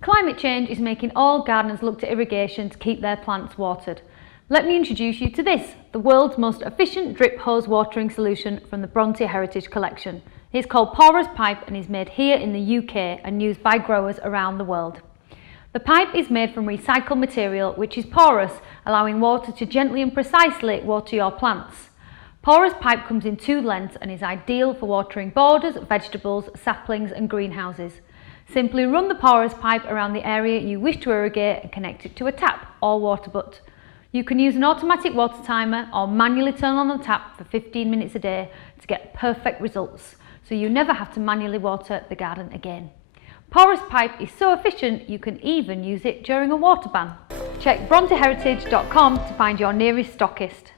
Climate change is making all gardeners look to irrigation to keep their plants watered. Let me introduce you to this, the world's most efficient drip hose watering solution from the Bronte Heritage Collection. It's called Porous pipe and is made here in the UK and used by growers around the world. The pipe is made from recycled material which is porous, allowing water to gently and precisely water your plants. Porous pipe comes in two lengths and is ideal for watering borders, vegetables, saplings and greenhouses. Simply run the porous pipe around the area you wish to irrigate and connect it to a tap or water butt. You can use an automatic water timer or manually turn on the tap for 15 minutes a day to get perfect results, so you never have to manually water the garden again. Porous pipe is so efficient you can even use it during a water ban. Check bronteheritage.com to find your nearest stockist.